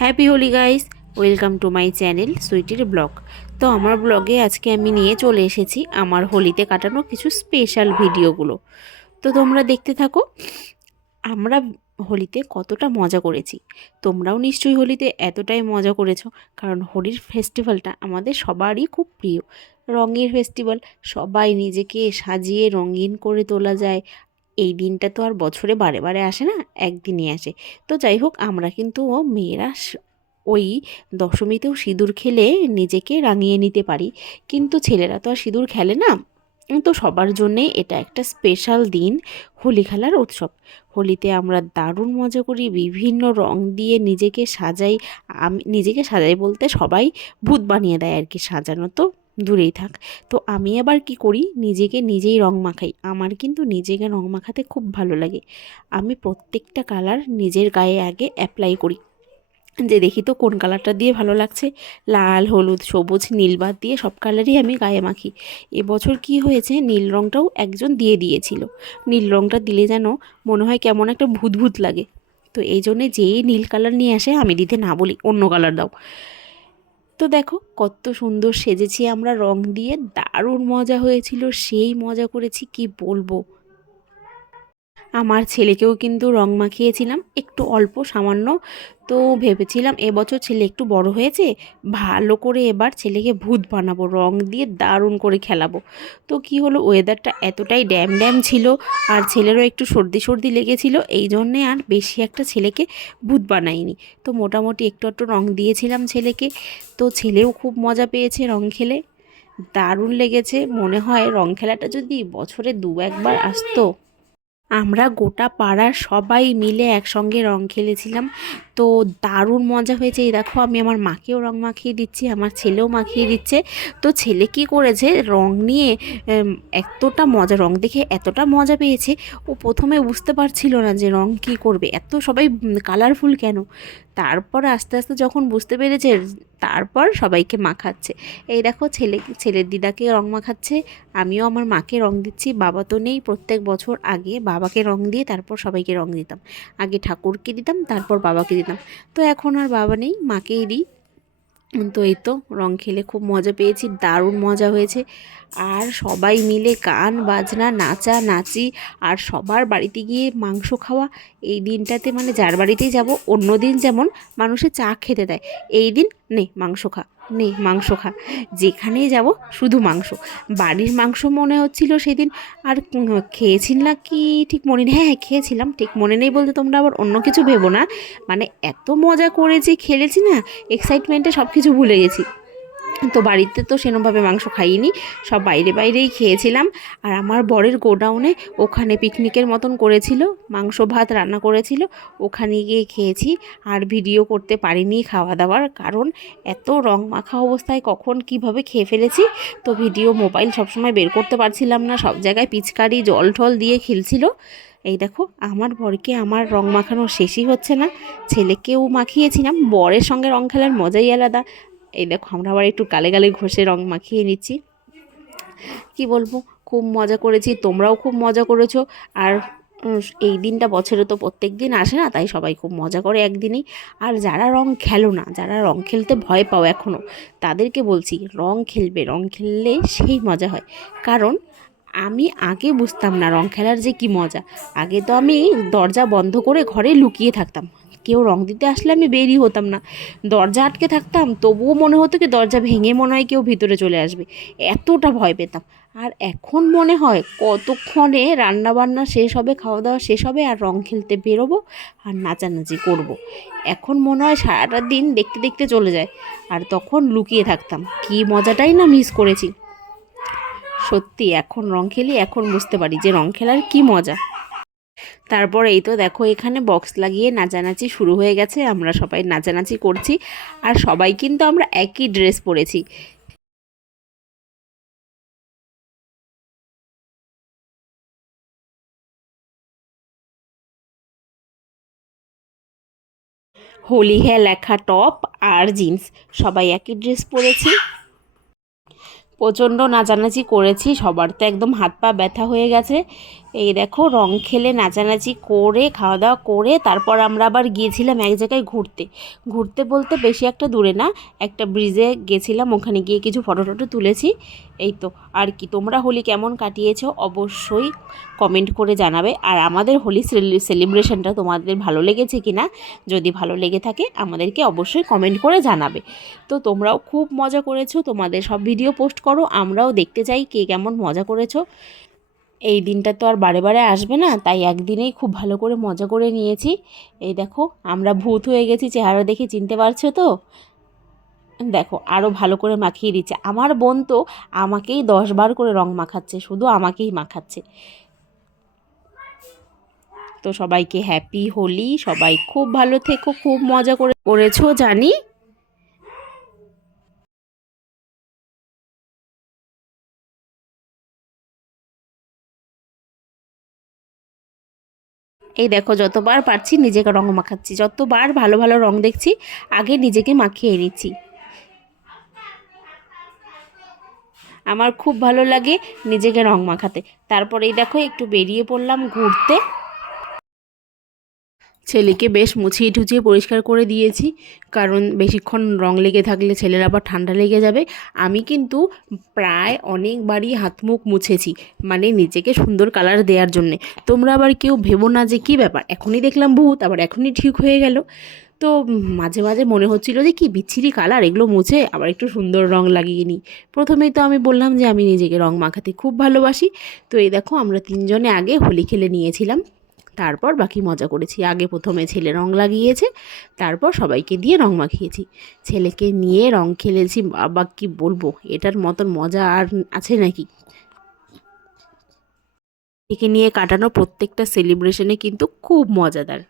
Happy Holi guys, welcome to my channel সুইটির blog. তো আমার ব্লগে আজকে আমি নিয়ে চলে এসেছি আমার হোলিতে কাটানো কিছু স্পেশাল ভিডিওগুলো। তো তোমরা দেখতে থাকো আমরা হোলিতে কতটা মজা করেছি। তোমরাও নিশ্চয়ই হোলিতে এতটাই মজা করেছো, কারণ হোলির ফেস্টিভ্যালটা আমাদের সবারই খুব প্রিয়। রঙের ফেস্টিভ্যাল, সবাই নিজেকে সাজিয়ে রঙিন করে তোলা যায়। এই দিনটা তো আর বছরে বারে বারে আসে না, একদিনই আসে। তো যাই হোক, আমরা কিন্তু মেয়েরা ওই দশমীতেও সিঁদুর খেলে নিজেকে রাঙিয়ে নিতে পারি, কিন্তু ছেলেরা তো আর সিঁদুর খেলে না। তো সবার জন্যে এটা একটা স্পেশাল দিন, হোলি খেলার উৎসব। হোলিতে আমরা দারুণ মজা করি, বিভিন্ন রং দিয়ে নিজেকে সাজাই। আমি নিজেকে সাজাই বলতে সবাই ভূত বানিয়ে দেয় আর কি, সাজানো তো দূরেই থাক। তো আমি আবার কি করি, নিজেকে নিজেই রং মাখাই। আমার কিন্তু নিজেকে রং মাখাতে খুব ভালো লাগে। আমি প্রত্যেকটা কালার নিজের গায়ে আগে অ্যাপ্লাই করি, যে দেখি তো কোন কালারটা দিয়ে ভালো লাগছে। লাল, হলুদ, সবুজ, নীল বাদ দিয়ে সব কালারই আমি গায়ে মাখি। এবছর কি হয়েছে, নীল রঙটাও একজন দিয়ে দিয়েছিল। নীল রঙটা দিলে যেন মনে হয় কেমন একটা ভূত ভূত লাগে। তো এই জন্যে যেই নীল কালার নিয়ে আসে আমি দিতে না বলি, অন্য কালার দাও। তো দেখো কত সুন্দর সেজেছি আমরা রং দিয়ে, দারুণ মজা হয়েছিল, সেই মজা করেছি কি বলবো। আমার ছেলেকেও কিন্তু রং মাখিয়েছিলাম, একটু অল্প সামান্য। তো ভেবেছিলাম এবছর ছেলে একটু বড় হয়েছে, ভালো করে এবার ছেলেকে ভূত বানাবো, রং দিয়ে দারুণ করে খেলাবো। তো কি হলো, ওয়েদারটা এতটাই ড্যাম ড্যাম ছিল, আর ছেলেরও একটু সর্দি সর্দি লেগেছিল, এই জন্যে আর বেশি একটা ছেলেকে ভূত বানাইনি। তো মোটামুটি একটু একটু রং দিয়েছিলাম ছেলেকে। তো ছেলেও খুব মজা পেয়েছে রং খেলে, দারুণ লেগেছে। মনে হয় রং খেলাটা যদি বছরে দু একবার আসতো। আমরা গোটা পাড়ার সবাই মিলে একসঙ্গে রং খেলেছিলাম, তো দারুণ মজা হয়েছে। এই দেখো আমি আমার মাকেও রং মাখিয়ে দিচ্ছি, আমার ছেলেও মাখিয়ে দিচ্ছে। তো ছেলে কি করেছে, রং নিয়ে এতটা মজা, রং দেখে এতটা মজা পেয়েছে, ও প্রথমে বুঝতে পারছিল না যে রং কি করবে, এত সবাই কালারফুল কেন। তারপর আস্তে আস্তে যখন বুঝতে পেরেছে, তারপর সবাইকে মাখাচ্ছে। এই দেখো ছেলের দিদাকে রং মাখাচ্ছে, আমিও আমার মাকে রং দিচ্ছি। বাবা তো নেই, প্রত্যেক বছর আগে বাবাকে রং দিয়ে তারপর সবাইকে রং দিতাম। আগে ঠাকুরকে দিতাম, তারপর বাবাকে দিতাম। তো এখন আর বাবা নেই, মাকেই দিই। তো এই তো রং খেলে খুব মজা পেয়েছি, দারুণ মজা হয়েছে। আর সবাই মিলে গান বাজনা নাচানাচি, আর সবার বাড়িতে গিয়ে মাংস খাওয়া। এই দিনটাতে মানে যার বাড়িতেই যাব, অন্য দিন যেমন মানুষে চা খেতে দেয়, এই দিন নে মাংস খা, নে মাংস খা, যেখানেই যাব শুধু মাংস। বাড়ির মাংস মনে হচ্ছিল সেদিন। আর খেয়েছি না কি ঠিক মনে নেই, হ্যাঁ হ্যাঁ খেয়েছিলাম, ঠিক মনে নেই বলতে তোমরা আবার অন্য কিছু ভেবো না। মানে এত মজা করেছি, খেলেছি না, এক্সাইটমেন্টে সব কিছু ভুলে গেছি। তো বাড়িতে তো সেরকমভাবে মাংস খাইনি, সব বাইরে বাইরেই খেয়েছিলাম। আর আমার বরের গোডাউনে ওখানে পিকনিকের মতন করেছিল, মাংস ভাত রান্না করেছিল, ওখানে গিয়ে খেয়েছি। আর ভিডিও করতে পারিনি খাওয়া দাওয়ার, কারণ এত রং মাখা অবস্থায় কখন কিভাবে খেয়ে ফেলেছি। তো ভিডিও মোবাইল সবসময় বের করতে পারছিলাম না, সব জায়গায় পিচকারি জল ঠল দিয়ে খেলছিল। এই দেখো আমার বরকে আমার রং মাখানো শেষই হচ্ছে না, ছেলেকেও মাখিয়েছিলাম। বরের সঙ্গে রং খেলার মজাই আলাদা। এই দেখো আমরা আবার একটু গালে গালে ঘষে রং মাখিয়ে নিচ্ছি। কি বলবো, খুব মজা করেছি, তোমরাও খুব মজা করেছো। আর এই দিনটা বছরে তো প্রত্যেক দিন আসে না, তাই সবাই খুব মজা করে একদিনই। আর যারা রং খেলো না, যারা রং খেলতে ভয় পাও এখনও, তাদেরকে বলছি রং খেলবে, রং খেললে সেই মজা হয়। কারণ আমি আগে বুঝতাম না রং খেলার যে কি মজা। আগে তো আমি দরজা বন্ধ করে ঘরে লুকিয়ে থাকতাম, কেউ রং দিতে আসলে আমি বেরই হতাম না, দরজা আটকে থাকতাম। তবুও মনে হতো কি দরজা ভেঙে মনে হয় কেউ ভিতরে চলে আসবে, এতটা ভয় পেতাম। আর এখন মনে হয় কতক্ষণে রান্না বান্না শেষ হবে, খাওয়া দাওয়া শেষ হবে, আর রং খেলতে বেরোবো আর নাচানাচি করব। এখন মনে হয় সারাটা দিন দেখতে দেখতে চলে যায়, আর তখন লুকিয়ে থাকতাম, কি মজাটাই না মিস করেছি। সত্যি এখন রং খেলি, এখন বুঝতে পারি যে রং খেলার কি মজা। তারপর এই তো দেখো এখানে বক্স লাগিয়ে নাচানাচি শুরু হয়ে গেছে, আমরা সবাই নাচানাচি করছি। আর সবাই কিন্তু আমরা একই ড্রেস পরেছি। হোলি হ্যাঁ লেখা টপ আর জিন্স, সবাই একই ড্রেস পরেছি। প্রচণ্ড নাচানাচি করেছি, সবার তো একদম হাত পা ব্যথা হয়ে গেছে। এই দেখো রং খেলে নাচানাচি করে খাওয়া দাওয়া করে তারপর আমরা আবার গিয়েছিলাম এক জায়গায় ঘুরতে। ঘুরতে বলতে বেশি একটা দূরে না, একটা ব্রিজে গেছিলাম, ওখানে গিয়ে কিছু ফটো টটো তুলেছি। এই তো আর কি। তোমরা হোলি কেমন কাটিয়েছো অবশ্যই কমেন্ট করে জানাবে। আর আমাদের হোলি সেলিব্রেশনটা তোমাদের ভালো লেগেছে কি না, যদি ভালো লেগে থাকে আমাদেরকে অবশ্যই কমেন্ট করে জানাবে। তো তোমরাও খুব মজা করেছো, তোমাদের সব ভিডিও পোস্ট করো, আমরাও দেখতে চাই কে কেমন মজা করেছো। এই দিনটা তো আর বারে বারে আসবে না, তাই একদিনেই খুব ভালো করে মজা করে নিয়েছি। এই দেখো আমরা ভূত হয়ে গেছি, চেহারা দেখে চিনতে পারছো তো। দেখো আরও ভালো করে মাখিয়ে দিচ্ছে। আমার বোন তো আমাকেই 10 বার করে রং মাখাচ্ছে, শুধু আমাকেই মাখাচ্ছে। তো সবাইকে হ্যাপি হোলি, সবাই খুব ভালো থেকো, খুব মজা করেছো জানি। এই দেখো যতবার পারছি নিজেকে রং মাখাচ্ছি, যতবার ভালো ভালো রং দেখছি আগে নিজেকে মাখিয়ে নিচ্ছি। আমার খুব ভালো লাগে নিজেকে রং মাখাতে। তারপরেই দেখো একটু বেরিয়ে পড়লাম ঘুরতে। ছেলেকে বেশ মুছিয়ে টুছিয়ে পরিষ্কার করে দিয়েছি, কারণ বেশিক্ষণ রং লেগে থাকলে ছেলের আবার ঠান্ডা লেগে যাবে। আমি কিন্তু প্রায় অনেকবারই হাত মুখ মুছেছি, মানে নিজেকে সুন্দর কালার দেওয়ার জন্যে। তোমরা আবার কেউ ভেবো না যে কী ব্যাপার, এখনই দেখলাম ভূত আবার এখনই ঠিক হয়ে গেল। তো মাঝে মাঝে মনে হচ্ছিল যে কি বিচ্ছিরি কালার, এগুলো মুছে আবার একটু সুন্দর রং লাগিয়ে নিই। প্রথমেই তো আমি বললাম যে আমি নিজেকে রং মাখাতে খুব ভালোবাসি। তো এই দেখো আমরা তিনজনে আগে হোলি খেলে নিয়েছিলাম, তারপর বাকি মজা করেছি। আগে প্রথমে ছেলে রং লাগিয়েছে, তারপর সবাইকে দিয়ে রং মাখিয়েছি। ছেলেকে নিয়ে রং খেলেছি, বাবা কি বলবো, এটার মতন মজা আর আছে নাকি। একে নিয়ে কাটানো প্রত্যেকটা সেলিব্রেশনে কিন্তু খুব মজাদার।